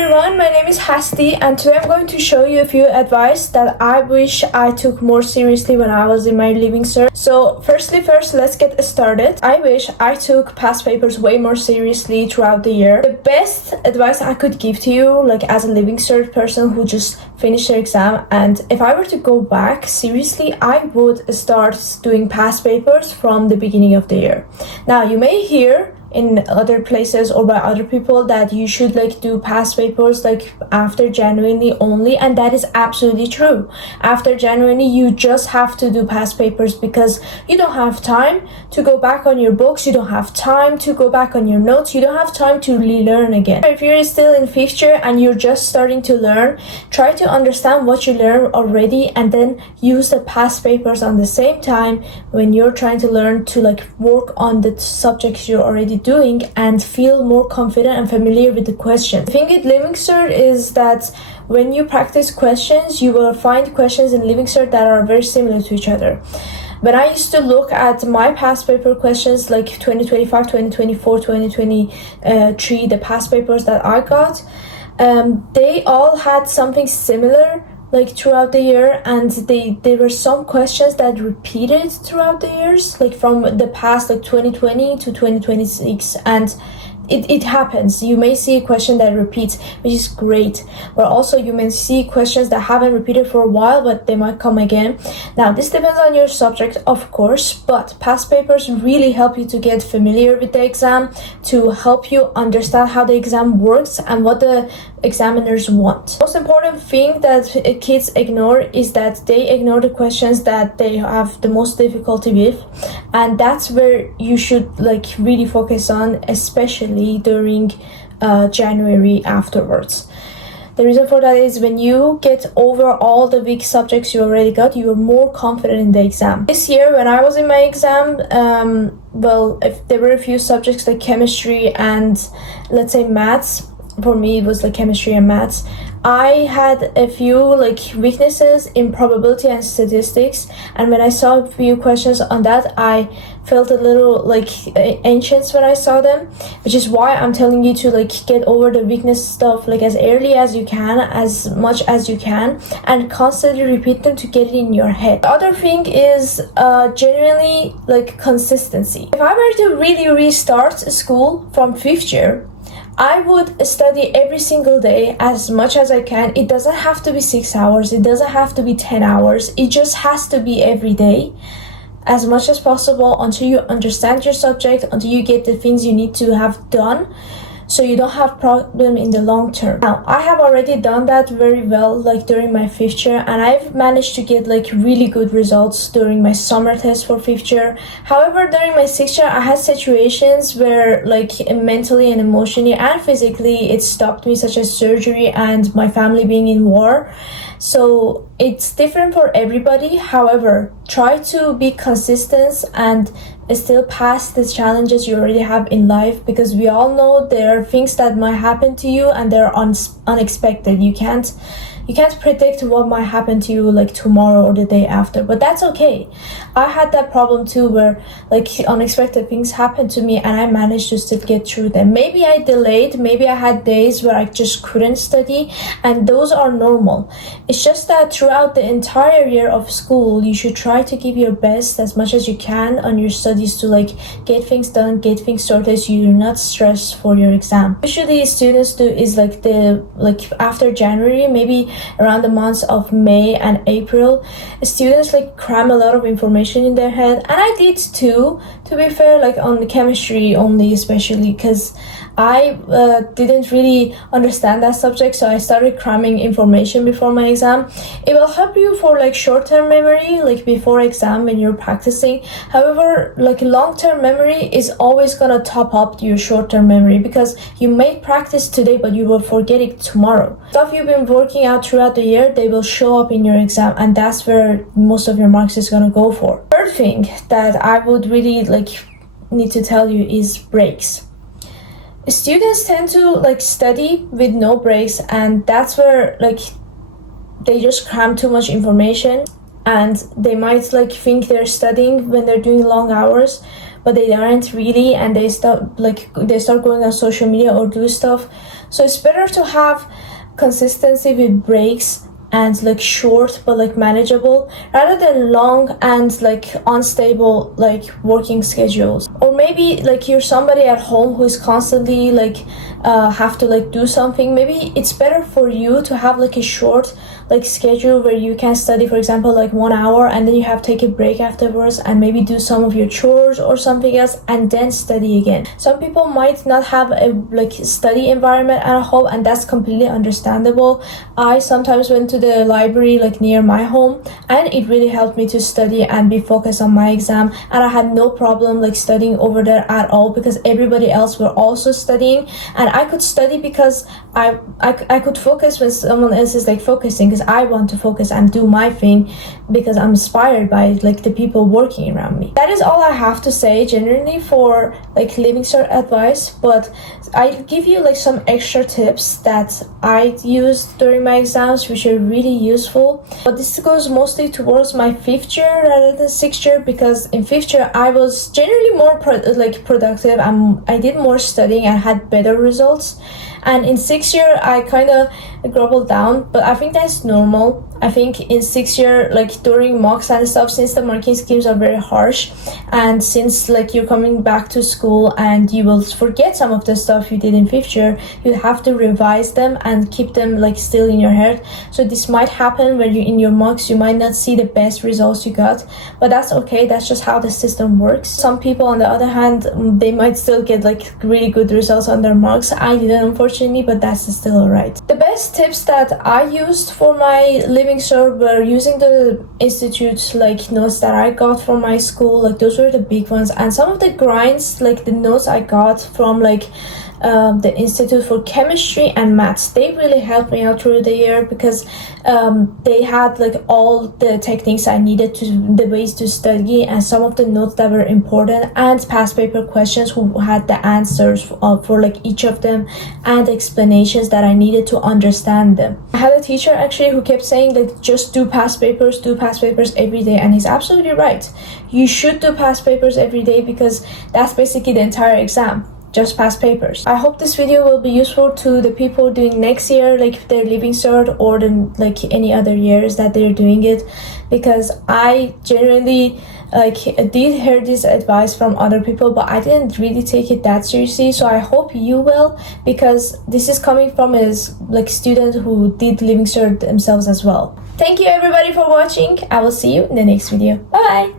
everyone, my name is Hasti and today I'm going to show you a few advice that I wish I took more seriously when I was in my Living Cert. So first, let's get started. I wish I took past papers way more seriously throughout the year. The best advice I could give to you, like as a Living Cert person who just finished their exam, and if I were to go back seriously, I would start doing past papers from the beginning of the year. Now you may hear in other places or by other people that you should do past papers after January only, and that is absolutely true. After January you just have to do past papers because you don't have time to go back on your books, you don't have time to go back on your notes, you don't have time to relearn again. If you're still in 5th year and you're just starting to learn, try to understand what you learned already and then use the past papers on the same time when you're trying to learn to work on the subjects you're already doing and feel more confident and familiar with the question. The thing with Living Cert is that when you practice questions, you will find questions in Living Cert that are very similar to each other. When I used to look at my past paper questions like 2025, 2024, 2023, the past papers that I got, they all had something similar throughout the year, and there were some questions that repeated throughout the years, from the past 2020 to 2026, and it happens. You may see a question that repeats, which is great, but also you may see questions that haven't repeated for a while, but they might come again. Now this depends on your subject, of course, but past papers really help you to get familiar with the exam, to help you understand how the exam works and what the examiners want. Most important thing that kids ignore is that they ignore the questions that they have the most difficulty with, and that's where you should really focus on, especially during January afterwards. The reason for that is when you get over all the weak subjects you already got, you are more confident in the exam. This year when I was in my exam, if there were a few subjects like chemistry and let's say maths. For me it was chemistry and maths. I had a few weaknesses in probability and statistics, and when I saw a few questions on that, I felt a little anxious when I saw them, which is why I'm telling you to get over the weakness stuff as early as you can, as much as you can, and constantly repeat them to get it in your head. The other thing is generally consistency. If I were to really restart school from 5th year, I would study every single day as much as I can. It doesn't have to be 6 hours, it doesn't have to be 10 hours, it just has to be every day as much as possible until you understand your subject, until you get the things you need to have done, so you don't have problem in the long term. Now I have already done that very well during my 5th year, and I've managed to get really good results during my summer test for 5th year. However, during my 6th year I had situations where mentally and emotionally and physically it stopped me, such as surgery and my family being in war. So it's different for everybody. However, try to be consistent and still pass the challenges you already have in life, because we all know there are things that might happen to you and they're unexpected. You can't predict what might happen to you tomorrow or the day after, but that's okay. I had that problem too, where unexpected things happened to me and I managed to still get through them. Maybe I delayed, maybe I had days where I just couldn't study, and those are normal. It's just that throughout the entire year of school you should try to give your best as much as you can on your studies to get things done, get things sorted, so you're not stressed for your exam. Usually students do is after January, maybe around the months of May and April, students cram a lot of information in their head, and I did too, to be fair, on the chemistry only, especially because I didn't really understand that subject, so I started cramming information before my exam. It will help you for short-term memory, before exam when you're practicing. However, long-term memory is always gonna top up your short-term memory, because you may practice today but you will forget it tomorrow. Stuff you've been working out throughout the year, they will show up in your exam, and that's where most of your marks is gonna go for. Third thing that I would really need to tell you is breaks. Students tend to study with no breaks, and that's where they just cram too much information, and they might think they're studying when they're doing long hours, but they aren't really, and they start going on social media or do stuff So it's better to have consistency with breaks and like short but like manageable, rather than long and like unstable like working schedules. Or maybe like you're somebody at home who is constantly like have to like do something. Maybe it's better for you to have like a short like schedule where you can study, for example, like 1 hour, and then you have to take a break afterwards and maybe do some of your chores or something else and then study again. Some people might not have a like study environment at home, and that's completely understandable. I sometimes went to the library like near my home, and it really helped me to study and be focused on my exam, and I had no problem like studying over there at all, because everybody else were also studying, and I could study because I could focus when someone else is like focusing, because I want to focus and do my thing because I'm inspired by like the people working around me. That is all I have to say generally for like living cert advice, but I give you like some extra tips that I used during my exams which are really useful. But this goes mostly towards my 5th year rather than 6th year, because in 5th year I was generally more productive and I did more studying and had better results. And in 6th year I kind of grumbled down, but I think that's normal. I think in 6th year, like during mocks and stuff, since the marking schemes are very harsh, and since like you're coming back to school and you will forget some of the stuff you did in 5th year, you have to revise them and keep them like still in your head. So this might happen when you in your mocks you might not see the best results you got, but that's okay. That's just how the system works. Some people on the other hand, they might still get like really good results on their mocks. I didn't, unfortunately, but that's still alright. The best tips that I used for my living cert were using the institute like notes that I got from my school. Like those were the big ones, and some of the grinds, like the notes I got from like the Institute for Chemistry and Maths, they really helped me out through the year, because they had like all the techniques I needed, to the ways to study, and some of the notes that were important, and past paper questions who had the answers for like each of them, and explanations that I needed to understand them. I had a teacher actually who kept saying like just do past papers every day, and he's absolutely right. You should do past papers every day, because that's basically the entire exam. Just past papers. I hope this video will be useful to the people doing next year, like their living cert, or then like any other years that they're doing it, because I generally like did hear this advice from other people, but I didn't really take it that seriously. So I hope you will, because this is coming from a like student who did living cert themselves as well. Thank you everybody for watching. I will see you in the next video. Bye bye.